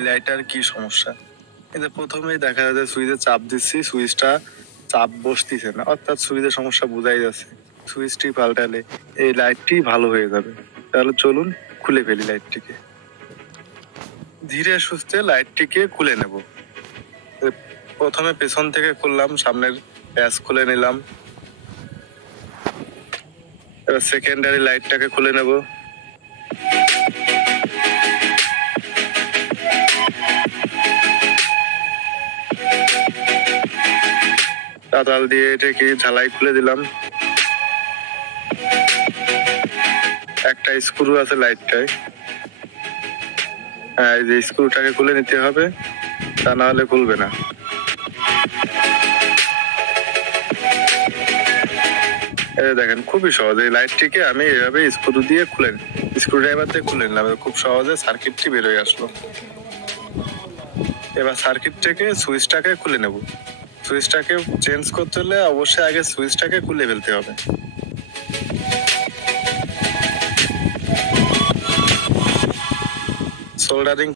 এই লাইটটার কি সমস্যা। এটা প্রথমেই দেখা যাচ্ছে সুইচে চাপ দিচ্ছি, সুইচটা চাপ বসতেছে না, অর্থাৎ সুইচের সমস্যা বোঝাই যাচ্ছে। সুইচটি পাল্টালে এই লাইটটি ভালো হয়ে যাবে। তাহলে চলুন খুলে ফেলি লাইটটিকে। ধীরে সুস্থে লাইটটিকে খুলে নেব। প্রথমে পেছন থেকে খুললাম, সামনের প্যাচ খুলে নিলাম। এবার সেকেন্ডারি লাইটটাকে খুলে নেব। তাতাল দিয়ে এটাকে ঝালাই খুলে দিলাম। একটা স্ক্রু আছে লাইটটায়, হ্যাঁ এই যে স্ক্রুটাকে খুলে নিতে হবে, তা না হলে খুলবে না। এই দেখেন খুবই সহজ, এই লাইটটিকে আমি এভাবে স্ক্রু দিয়ে স্ক্রু ড্রাইভার দিয়ে খুলে নিলাম। খুব সহজে সার্কিটটি বেরোয় আসলো। এবার সার্কিট থেকে সুইচটাকে খুলে নেব। সুইচটাকে চেঞ্জ করতে হলে অবশ্যই আগে সুইচটাকে খুলে ফেলতে হবে। সোল্ডারিং